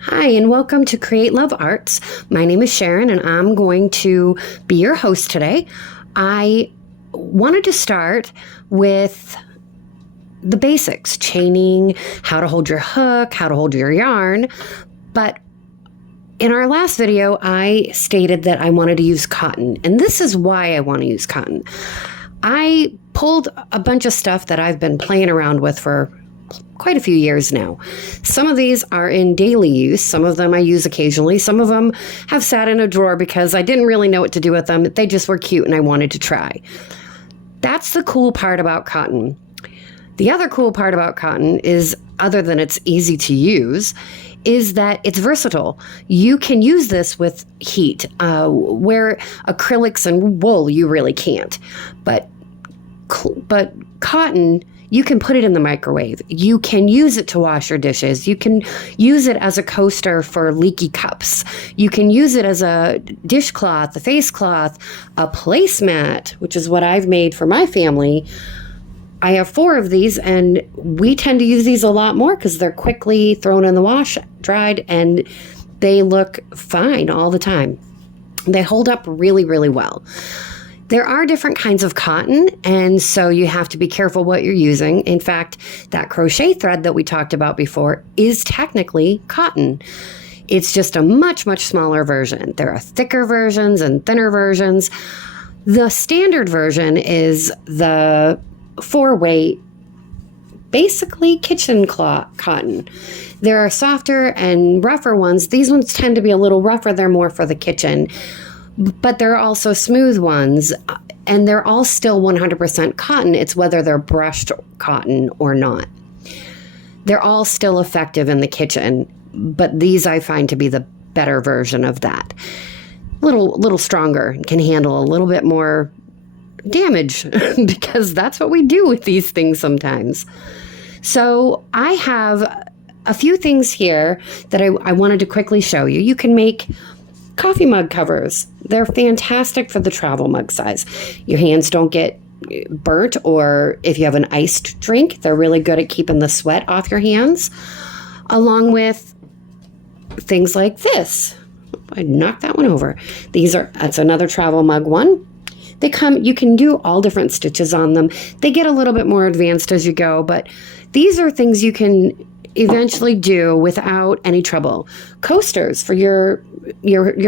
Hi, and welcome to Create Love Arts. My name is Sharon, and I'm going to be your host today. I wanted to start with the basics, chaining, how to hold your hook, how to hold your yarn. But in our last video, I stated that I wanted to use cotton, and this is why I want to use cotton. I pulled a bunch of stuff that I've been playing around with for quite a few years now. Some of these are in daily use. Some of them I use occasionally. Some of them have sat in a drawer because I didn't really know what to do with them. They just were cute and I wanted to try. That's the cool part about cotton. The other cool part about cotton is, other than it's easy to use, is that it's versatile. You can use this with heat, where acrylics and wool you really can't. But cotton, you can put it in the microwave. You can use it to wash your dishes. You can use it as a coaster for leaky cups. You can use it as a dishcloth, a face cloth, a placemat, which is what I've made for my family. I have 4 of these, and we tend to use these a lot more because they're quickly thrown in the wash, dried, and they look fine all the time. They hold up really, really well. There are different kinds of cotton, and so you have to be careful what you're using. In fact, that crochet thread that we talked about before is technically cotton. It's just a much, much smaller version. There are thicker versions and thinner versions. The standard version is the 4-weight, basically kitchen cloth cotton. There are softer and rougher ones. These ones tend to be a little rougher. They're more for the kitchen. But there are also smooth ones, and they're all still 100% cotton. It's whether they're brushed cotton or not. They're all still effective in the kitchen, but these I find to be the better version of that. Little stronger, can handle a little bit more damage because that's what we do with these things sometimes. So I have a few things here that I wanted to quickly show you. You can make coffee mug covers. They're fantastic for the travel mug size. Your hands don't get burnt, or if you have an iced drink, they're really good at keeping the sweat off your hands, along with things like this. I knocked that one over. That's another travel mug one. You can do all different stitches on them. They get a little bit more advanced as you go, but these are things you can eventually do without any trouble. Coasters for your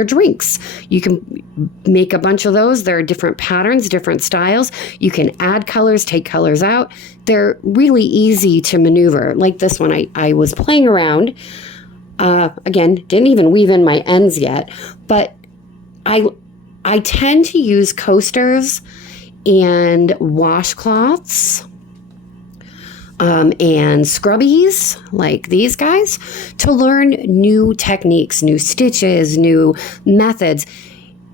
drinks. You can make a bunch of those. There are different patterns, different styles. You can add colors, take colors out. They're really easy to maneuver. Like this one, I was playing around. Again, didn't even weave in my ends yet, but I tend to use coasters and washcloths and scrubbies like these guys to learn new techniques, new stitches, new methods.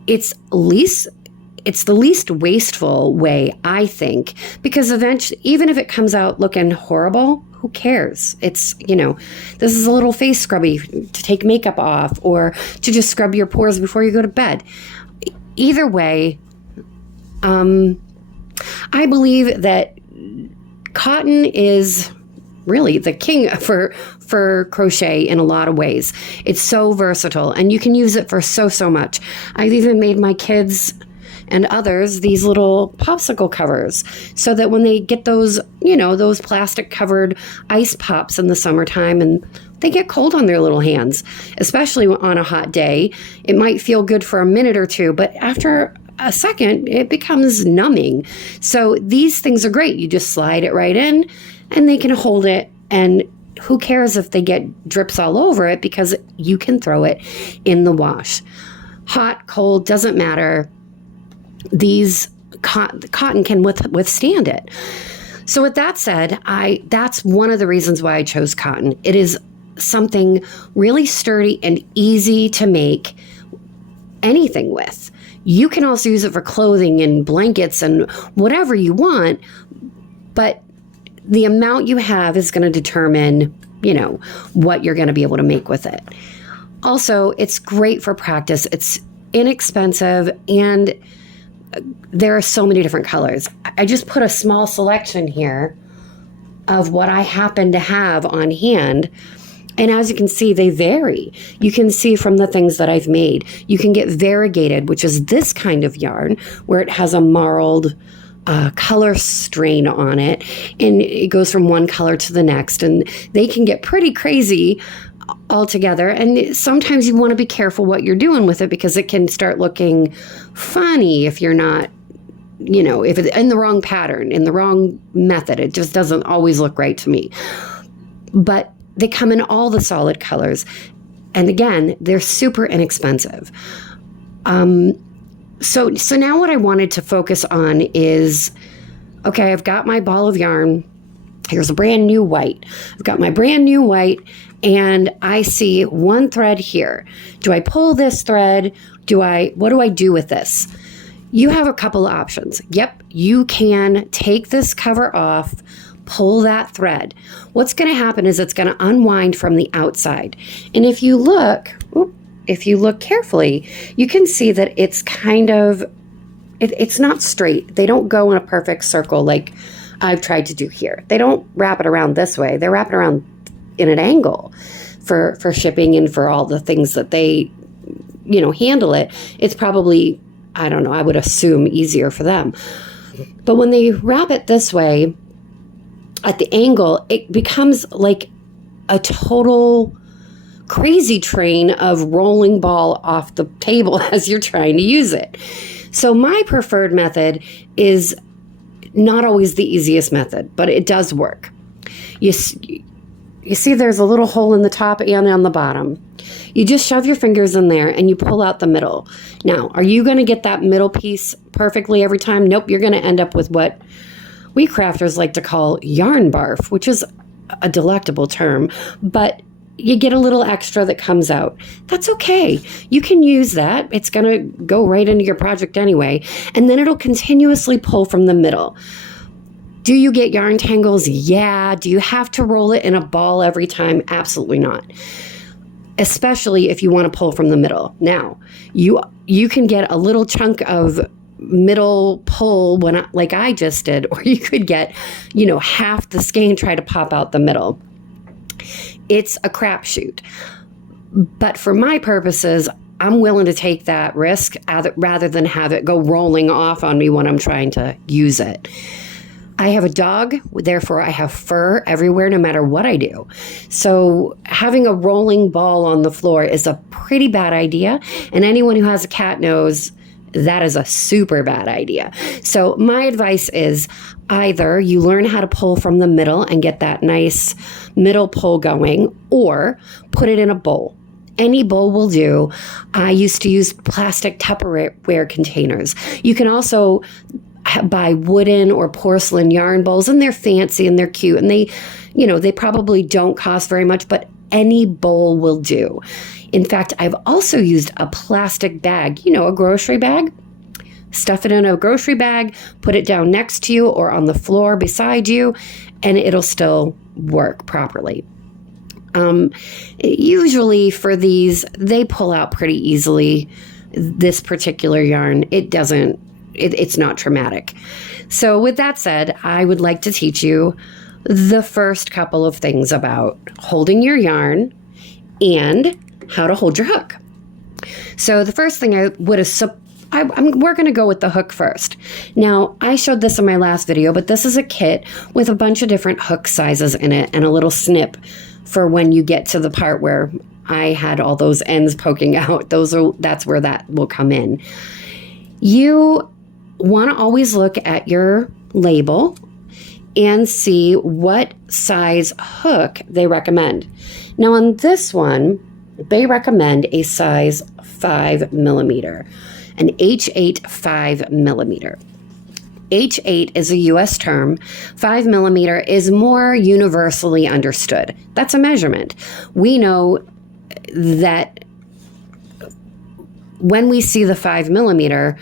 It's the least wasteful way, I think, because eventually, even if it comes out looking horrible, who cares? It's, this is a little face scrubby to take makeup off or to just scrub your pores before you go to bed. Either way, I believe that cotton is really the king for crochet in a lot of ways. It's so versatile, and you can use it for so much. I've even made my kids and others these little popsicle covers so that when they get those plastic covered ice pops in the summertime and they get cold on their little hands, especially on a hot day, it might feel good for a minute or two, but after a second, it becomes numbing. So these things are great. You just slide it right in and they can hold it, and who cares if they get drips all over it because you can throw it in the wash. Hot, cold, doesn't matter. These cotton can withstand it. So with that said, that's one of the reasons why I chose cotton. It is something really sturdy and easy to make anything with. You can also use it for clothing and blankets and whatever you want, but the amount you have is going to determine, what you're going to be able to make with it. Also, it's great for practice. It's inexpensive, and there are so many different colors. I just put a small selection here of what I happen to have on hand. And as you can see, they vary. You can see from the things that I've made. You can get variegated, which is this kind of yarn where it has a marled color strain on it, and it goes from one color to the next, and they can get pretty crazy altogether. And sometimes you want to be careful what you're doing with it because it can start looking funny if you're not, if it's in the wrong pattern, in the wrong method. It just doesn't always look right to me. But they come in all the solid colors. And again, they're super inexpensive. So now what I wanted to focus on is, okay, I've got my ball of yarn. Here's a brand new white. I've got my brand new white, and I see one thread here. Do I pull this thread? What do I do with this? You have a couple of options. Yep, you can take this cover off, pull that thread. What's going to happen is it's going to unwind from the outside. And if you look carefully, you can see that it's kind of, it's not straight. They don't go in a perfect circle like I've tried to do here. They don't wrap it around this way. They wrap it around in an angle for shipping and for all the things that they, handle it. It's probably, I don't know, I would assume easier for them. But when they wrap it this way at the angle, it becomes like a total crazy train of rolling ball off the table as you're trying to use it. So my preferred method is not always the easiest method, but it does work. You see there's a little hole in the top and on the bottom. You just shove your fingers in there and you pull out the middle. Now, are you going to get that middle piece perfectly every time? Nope, you're going to end up with what we crafters like to call yarn barf, which is a delectable term, but you get a little extra that comes out. That's okay. You can use that. It's going to go right into your project anyway. And then it'll continuously pull from the middle. Do you get yarn tangles? Yeah. Do you have to roll it in a ball every time? Absolutely not. Especially if you want to pull from the middle. Now, you can get a little chunk of middle pull like I just did, or you could get, half the skein, try to pop out the middle. It's a crapshoot. But for my purposes, I'm willing to take that risk rather than have it go rolling off on me when I'm trying to use it. I have a dog, therefore I have fur everywhere no matter what I do. So having a rolling ball on the floor is a pretty bad idea. And anyone who has a cat knows that is a super bad idea. So my advice is either you learn how to pull from the middle and get that nice middle pull going, or put it in a bowl. Any bowl will do. I used to use plastic Tupperware containers. You can also buy wooden or porcelain yarn bowls, and they're fancy and they're cute, and they probably don't cost very much, but any bowl will do. In fact, I've also used a plastic bag, a grocery bag. Stuff it in a grocery bag, put it down next to you or on the floor beside you, and it'll still work properly. Usually for these, they pull out pretty easily. This particular yarn, it's not traumatic. So with that said, I would like to teach you the first couple of things about holding your yarn and how to hold your hook. So the first thing we're going to go with the hook first. Now, I showed this in my last video, but this is a kit with a bunch of different hook sizes in it and a little snip for when you get to the part where I had all those ends poking out. That's where that will come in. You want to always look at your label and see what size hook they recommend. Now, on this one, they recommend a size 5 millimeter. An H8 5 millimeter. H8 is a US term. 5 millimeter is more universally understood. That's a measurement. We know that when we see the 5 millimeter,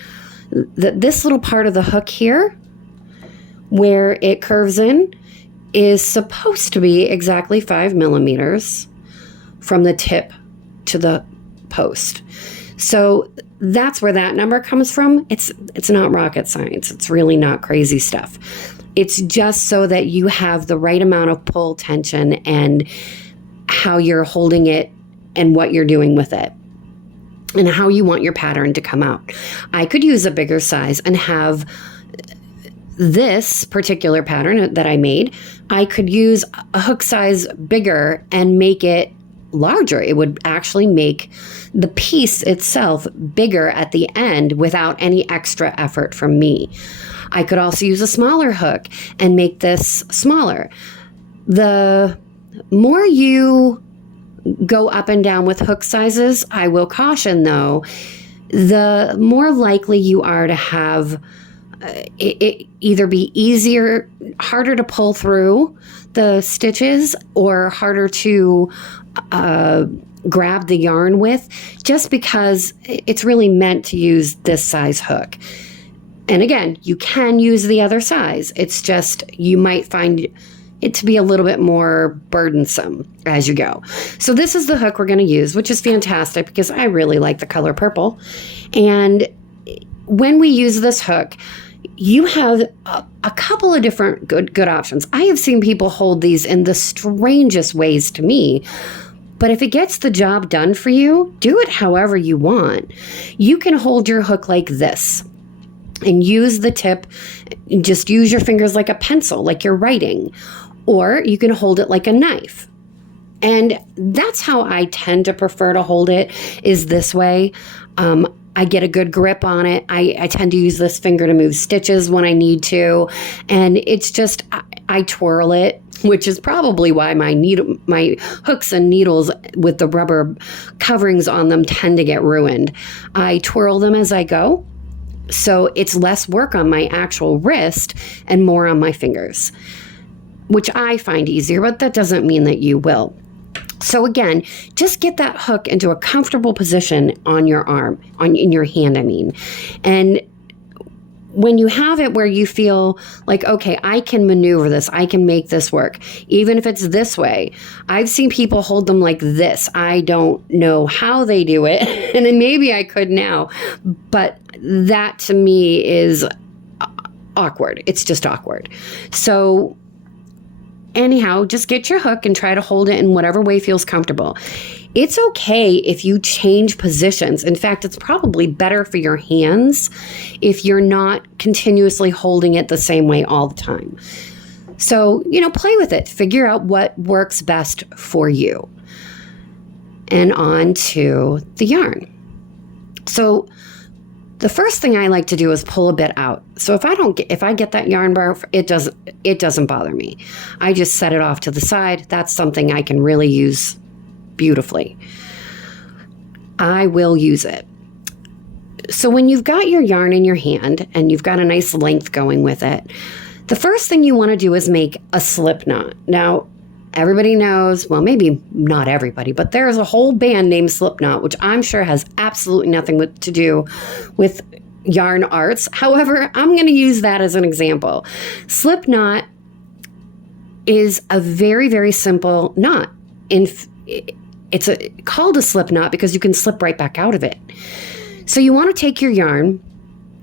that this little part of the hook here, where it curves in, is supposed to be exactly 5 millimeters from the tip to the post. So that's where that number comes from. It's not rocket science. It's really not crazy stuff. It's just so that you have the right amount of pull tension and how you're holding it and what you're doing with it and how you want your pattern to come out. I could use a bigger size and have this particular pattern that I made, I could use a hook size bigger and make it larger. It would actually make the piece itself bigger at the end without any extra effort from me. I could also use a smaller hook and make this smaller. The more you go up and down with hook sizes, I will caution though, the more likely you are to have it either be easier, harder to pull through the stitches or harder to grab the yarn with, just because it's really meant to use this size hook. And again, you can use the other size. It's just you might find it to be a little bit more burdensome as you go. So this is the hook we're going to use, which is fantastic because I really like the color purple. And when we use this hook, you have a couple of different good options. I have seen people hold these in the strangest ways to me, but if it gets the job done for you, do it however you want. You can hold your hook like this and use the tip, and just use your fingers like a pencil, like you're writing, or you can hold it like a knife. And that's how I tend to prefer to hold it, is this way. I get a good grip on it. I tend to use this finger to move stitches when I need to. And it's just, I twirl it, which is probably why my hooks and needles with the rubber coverings on them tend to get ruined. I twirl them as I go. So it's less work on my actual wrist and more on my fingers, which I find easier, but that doesn't mean that you will. So again, just get that hook into a comfortable position on your arm, in your hand, I mean. And when you have it where you feel like, okay, I can maneuver this, I can make this work, even if it's this way. I've seen people hold them like this. I don't know how they do it, and then maybe I could now, but that to me is awkward. It's just awkward. So anyhow, just get your hook and try to hold it in whatever way feels comfortable. It's okay if you change positions. In fact, it's probably better for your hands if you're not continuously holding it the same way all the time. So, play with it. Figure out what works best for you. And on to the yarn. So the first thing I like to do is pull a bit out. So if I get that yarn bar, it doesn't bother me. I just set it off to the side. That's something I can really use beautifully. I will use it. So when you've got your yarn in your hand and you've got a nice length going with it, the first thing you want to do is make a slip knot. Now, everybody knows, well, maybe not everybody, but there's a whole band named Slipknot, which I'm sure has absolutely nothing to do with yarn arts. However, I'm going to use that as an example. Slipknot is a very, very simple knot. It's called a slip knot because you can slip right back out of it. So you want to take your yarn,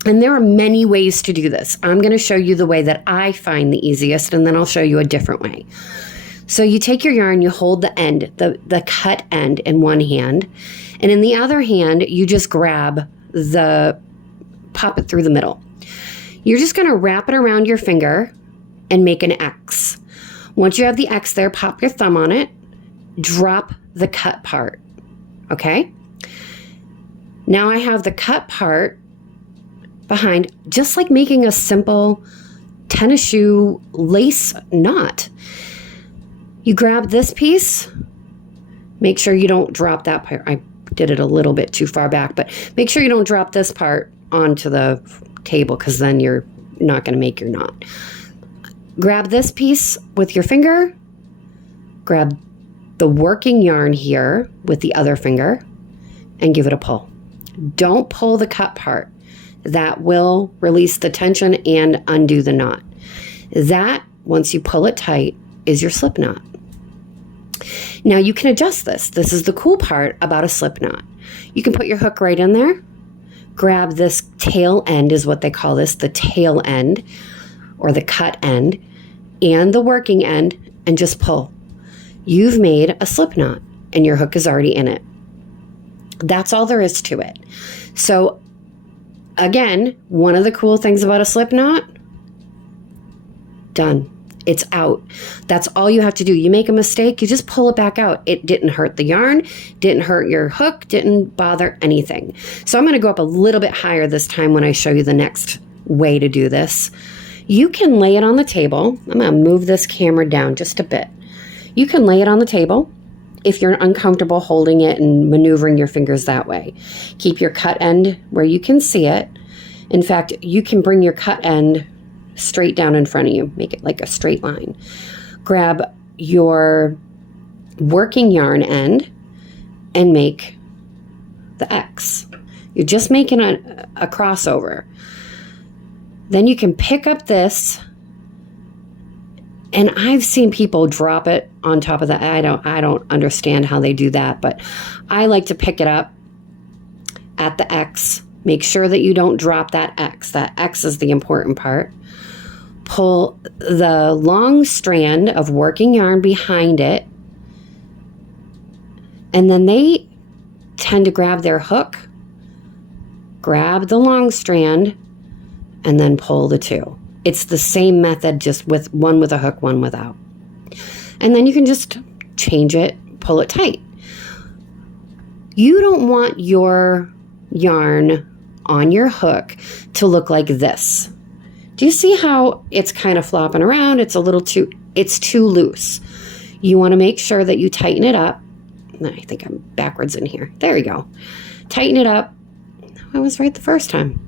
and there are many ways to do this. I'm going to show you the way that I find the easiest, and then I'll show you a different way. So you take your yarn, you hold the end, the cut end in one hand, and in the other hand, you just pop it through the middle. You're just going to wrap it around your finger and make an X. Once you have the X there, pop your thumb on it, drop the cut part, okay? Now I have the cut part behind, just like making a simple tennis shoe lace knot. You grab this piece, make sure you don't drop that part. I did it a little bit too far back, but make sure you don't drop this part onto the table because then you're not going to make your knot. Grab this piece with your finger, grab the working yarn here with the other finger, and give it a pull. Don't pull the cut part. That will release the tension and undo the knot. That, once you pull it tight, is your slip knot. Now you can adjust this. This is the cool part about a slip knot. You can put your hook right in there, grab this tail end is what they call this, the tail end or the cut end, and the working end, and just pull. you've made a slip knot and your hook is already in it. That's all there is to it. So again, one of the cool things about a slip knot, done. It's out. That's all you have to do. You make a mistake, you just pull it back out. It didn't hurt the yarn, didn't hurt your hook, didn't bother anything. So I'm going to go up a little bit higher this time when I show you the next way to do this. You can lay it on the table. I'm going to move this camera down just a bit. You can lay it on the table if you're uncomfortable holding it and maneuvering your fingers that way. Keep your cut end where you can see it. In fact, you can bring your cut end straight down in front of you. Make it like a straight line. Grab your working yarn end and make the X. You're just making a crossover. Then you can pick up this, and I've seen people drop it on top of that. I don't understand how they do that, but I like to pick it up at the X. Make sure that you don't drop that X. That X is the important part. Pull the long strand of working yarn behind it, and then they tend to grab their hook, grab the long strand, and then pull the two. It's the same method, just with one with a hook, one without. And then you can just change it, pull it tight. You don't want your yarn on your hook to look like this. Do you see how it's kind of flopping around? It's too loose. You want to make sure that you tighten it up. I think I'm backwards in here. There we go. Tighten it up. I was right the first time.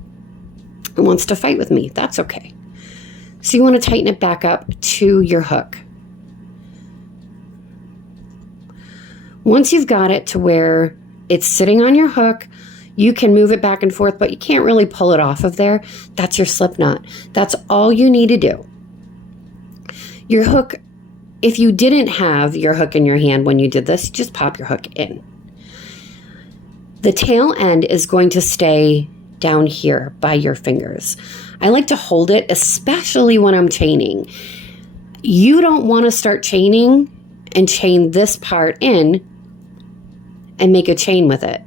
It wants to fight with me. That's okay. So you want to tighten it back up to your hook. Once you've got it to where it's sitting on your hook, you can move it back and forth, but you can't really pull it off of there. That's your slip knot. That's all you need to do. Your hook, if you didn't have your hook in your hand when you did this, just pop your hook in. The tail end is going to stay down here by your fingers. I like to hold it, especially when I'm chaining. You don't want to start chaining and chain this part in and make a chain with it.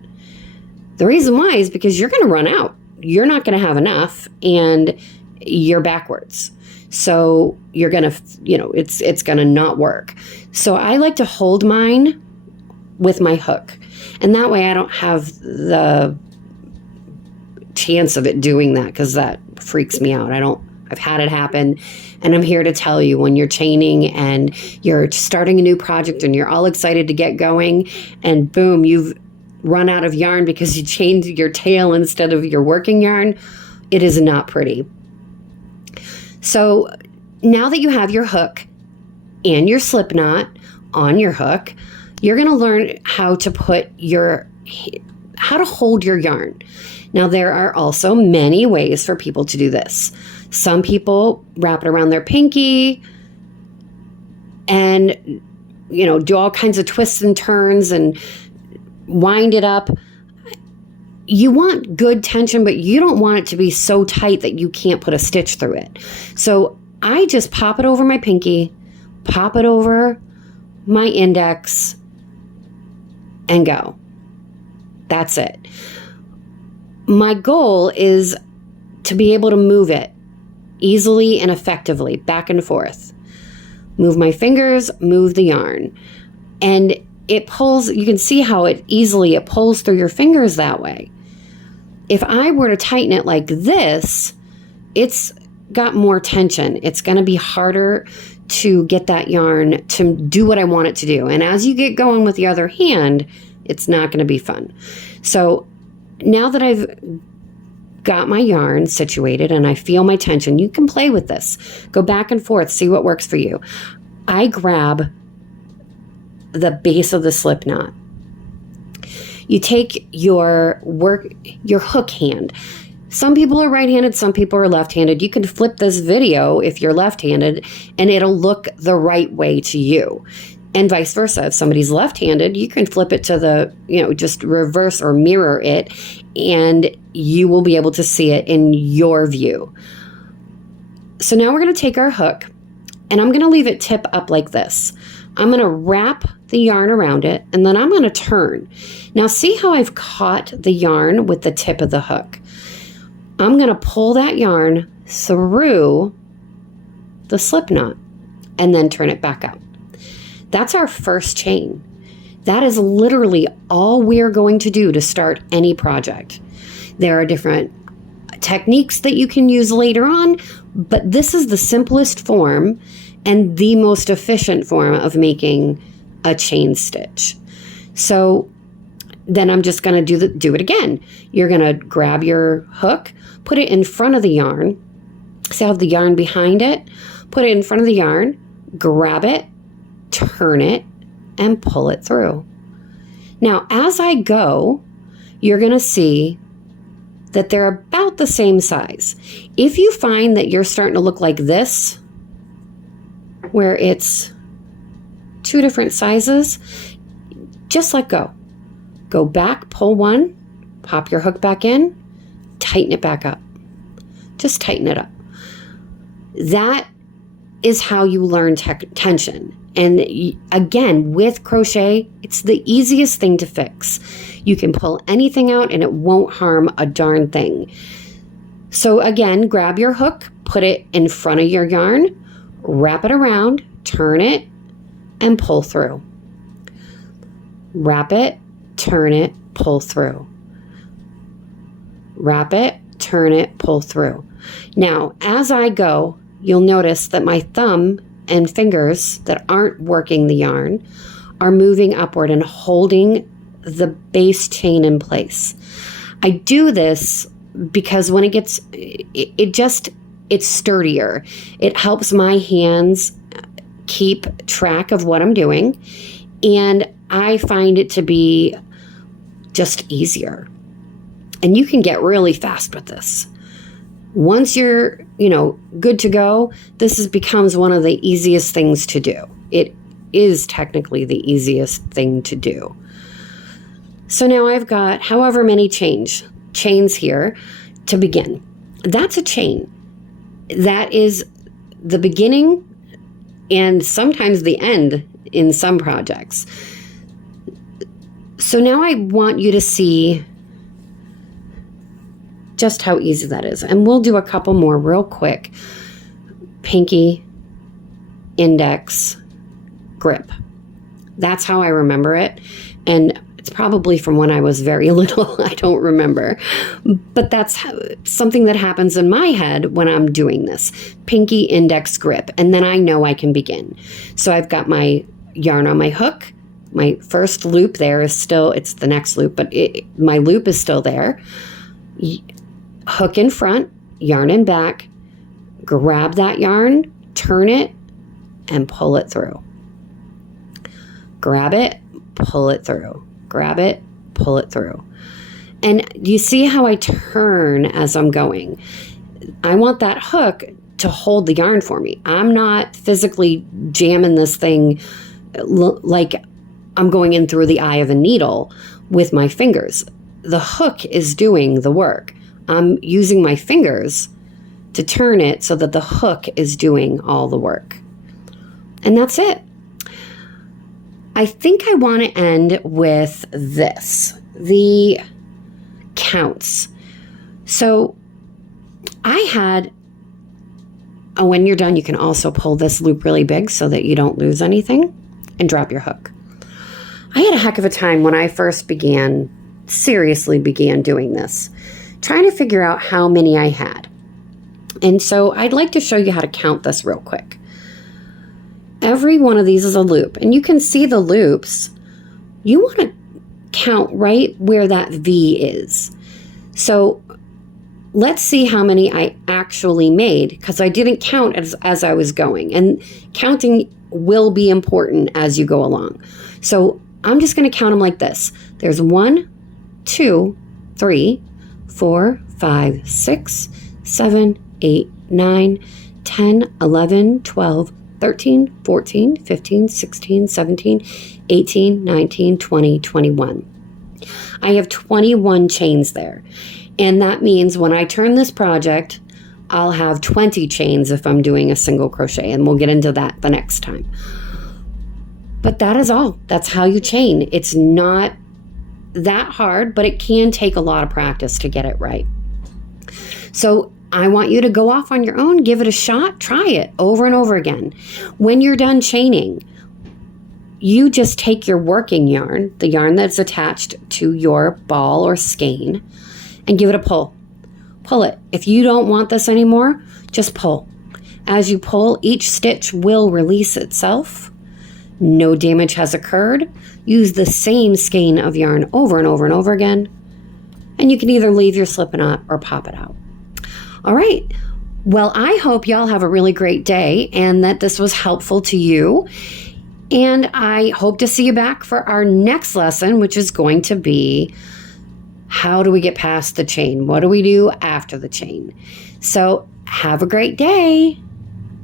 The reason why is because you're going to run out. You're not going to have enough, and you're backwards. So you're going to, it's going to not work. So I like to hold mine with my hook. And that way I don't have the chance of it doing that, because that freaks me out. I've had it happen, and I'm here to tell you, when you're chaining and you're starting a new project and you're all excited to get going, and boom, you've run out of yarn because you chained your tail instead of your working yarn, it is not pretty. So now that you have your hook and your slip knot on your hook, you're going to learn how to hold your yarn. Now, there are also many ways for people to do this. Some people wrap it around their pinky and, do all kinds of twists and turns and wind it up. You want good tension, but you don't want it to be so tight that you can't put a stitch through it. So I just pop it over my pinky, pop it over my index, and go. That's it. My goal is to be able to move it easily and effectively back and forth. Move my fingers, move the yarn. And it pulls, you can see how it pulls through your fingers that way. If I were to tighten it like this, it's got more tension. It's going to be harder to get that yarn to do what I want it to do. And as you get going with the other hand, it's not going to be fun. So now that I've got my yarn situated and I feel my tension, you can play with this. Go back and forth, see what works for you. I grab the base of the slip knot. You take your hook hand. Some people are right-handed, some people are left-handed. You can flip this video if you're left-handed, and it'll look the right way to you. And vice versa. If somebody's left-handed, you can flip it to the, just reverse or mirror it, and you will be able to see it in your view. So now we're going to take our hook, and I'm going to leave it tip up like this. I'm going to wrap the yarn around it, and then I'm going to turn. Now see how I've caught the yarn with the tip of the hook? I'm going to pull that yarn through the slip knot and then turn it back out. That's our first chain. That is literally all we're going to do to start any project. There are different techniques that you can use later on, but this is the simplest form and the most efficient form of making a chain stitch. So then I'm just going to do it again. You're going to grab your hook, put it in front of the yarn. So I have the yarn behind it, put it in front of the yarn, grab it, turn it, and pull it through. Now, as I go, you're going to see that they're about the same size. If you find that you're starting to look like this, where it's two different sizes, just let go. Go back, pull one, pop your hook back in, tighten it back up. Just tighten it up. That is how you learn tension. And again, with crochet, it's the easiest thing to fix. You can pull anything out and it won't harm a darn thing. So again, grab your hook, put it in front of your yarn, wrap it around, turn it, and pull through. Wrap it, turn it, pull through. Wrap it, turn it, pull through. Now, as I go, you'll notice that my thumb and fingers that aren't working the yarn are moving upward and holding the base chain in place. I do this because when it gets, it's sturdier. It helps my hands keep track of what I'm doing, and I find it to be just easier. And you can get really fast with this. Once you're, good to go, becomes one of the easiest things to do. It is technically the easiest thing to do. So now I've got however many chains here to begin. That's a chain. That is the beginning and sometimes the end in some projects. So now I want you to see just how easy that is. And we'll do a couple more real quick. Pinky, index, grip. That's how I remember it. And it's probably from when I was very little. I don't remember. But that's something that happens in my head when I'm doing this. Pinky, index, grip. And then I know I can begin. So I've got my yarn on my hook. My first loop there is still, it's the next loop, but my loop is still there. Hook in front, yarn in back, grab that yarn, turn it, and pull it through. Grab it, pull it through. Grab it, pull it through. And you see how I turn as I'm going. I want that hook to hold the yarn for me. I'm not physically jamming this thing like I'm going in through the eye of a needle with my fingers. The hook is doing the work. I'm using my fingers to turn it so that the hook is doing all the work. And that's it. I think I want to end with this, the counts. So I had, when you're done, you can also pull this loop really big so that you don't lose anything and drop your hook. I had a heck of a time when I first seriously began doing this, trying to figure out how many I had. And so I'd like to show you how to count this real quick. Every one of these is a loop, and you can see the loops. You want to count right where that V is. So let's see how many I actually made, because I didn't count as I was going. And counting will be important as you go along. So I'm just going to count them like this. There's 1, 2, 3, 4, 5, 6, 7, 8, 9, 10, 11, 12, 13, 14, 15, 16, 17, 18, 19, 20, 21. I have 21 chains there. And that means when I turn this project, I'll have 20 chains if I'm doing a single crochet. And we'll get into that the next time. But that is all. That's how you chain. It's not that hard, but it can take a lot of practice to get it right. So I want you to go off on your own, give it a shot, try it over and over again. When you're done chaining, you just take your working yarn, the yarn that's attached to your ball or skein, and give it a pull. Pull it. If you don't want this anymore, just pull. As you pull, each stitch will release itself. No damage has occurred. Use the same skein of yarn over and over and over again. And you can either leave your Slipknot or pop it out. All right. Well, I hope y'all have a really great day and that this was helpful to you. And I hope to see you back for our next lesson, which is going to be how do we get past the chain? What do we do after the chain? So have a great day.